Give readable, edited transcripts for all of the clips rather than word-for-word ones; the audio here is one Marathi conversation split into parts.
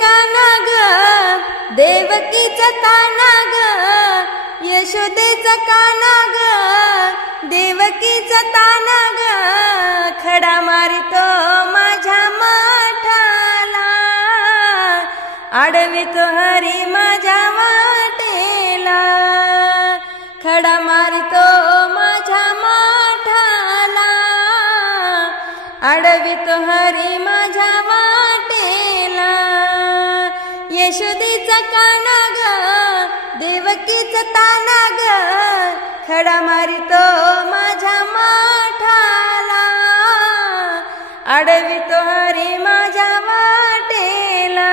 काना ग, देवकीचा ताना ग, यशोदेचा काना ग, देवकीचा ताना ग, खडा मारितो माझ्या माठाला, आडवितो हरी माझ्या वाटेला, खडा मारितो माझ्या माठाला, आडवितो हरी माझ्या वाटेला, यशोदेचा काना ग, देवकीचा ताना ग, खडा मारितो माझ्या माठाला, आडवितो हरी माझ्या वाटेला,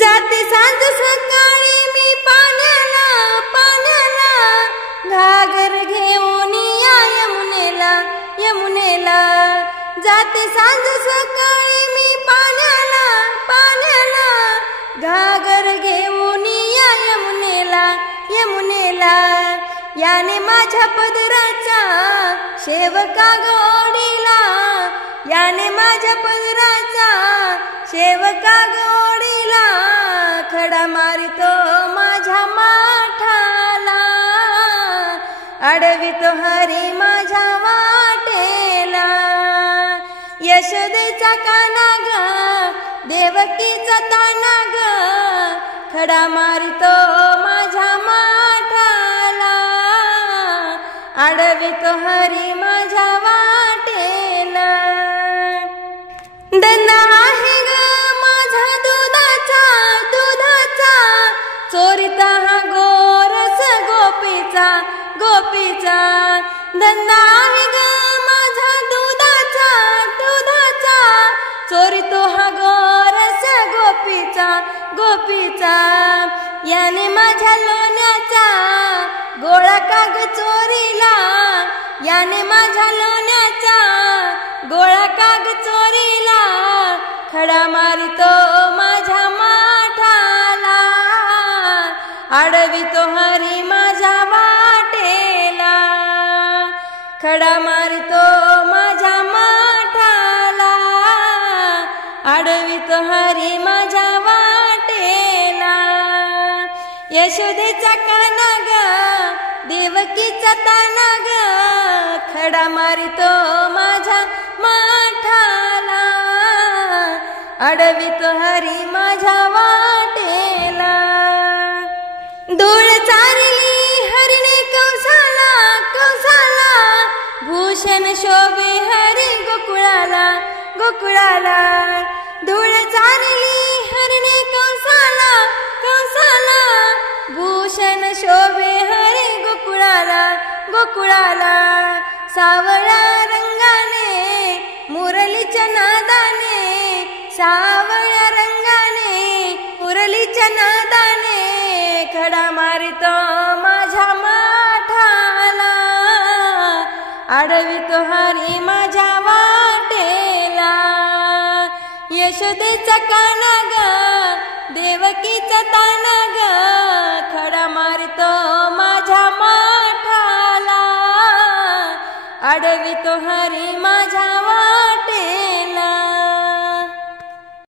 जाते सांज सकाळी मी पाण्याला, पाण्याला, घागर घेऊन या यमुनेला, यमुनेला, जाते सांज सकाळी मी पाण्याला, पाण्याला, घागर घेऊन या यमुनेला, यमुनेला, याने माझ्या पदराचा शेवका गोडीला, याने माझ्या पदराचा शेवका गोडीला, खडा मारितो माझ्या माठाला, आडवितो हरी माझ्या वाटेला, यशोदेचा काना ग, देवकीचा ताना ग, खडा मारितो माझ्या माठाला, आडवितो हरी माझ्या वाटेला, धंदा आहे ग माझा दुधाचा, दुधाचा, चोरीता हा गोरस गोपीचा, गोपीचा, धंदा आहे ग माझा दुधाचा, दुधाचा, चोरीतो हा गोरस गोपीचा, गोपीचा, याने माझ्या लोण्याचा गोळा काग चोरीला, याने माझ्या लोण्याचा गोळा काग चोरीला, खडा मारितो माझ्या माठाला, आडवितो हरी माझ्या वाटेला, खडा मारितो माझ्या माठाला, आडवितो हरी माझ्या वाटेला, यशोदेचा काना ग, देवकीचा ताना ग, खडा मारितो माझ्या माठाला, आडवितो हरी माझ्या वाटेला, धूळ चारली हरिणे कौसाला, कौसाला, भूषण शोभे हरी गोकुळाला, गोकुळाला, धूळ चारली हरिणे कौसाला, कौसाला, भूषण शोभे हरी गोकुळाला, गोकुळाला, सावळा रंगाने मुरलीच्या नादाने, सावळ्या रंगाने मुरलीच्या नादाने, खडा मारितो माझ्या माठाला, आडवितो हरी माझ्या वाटेला, यशोदेचा काना ग, देवकीचा ताना ग, खडा मारितो माझ्या माठाला, आडवितो हरी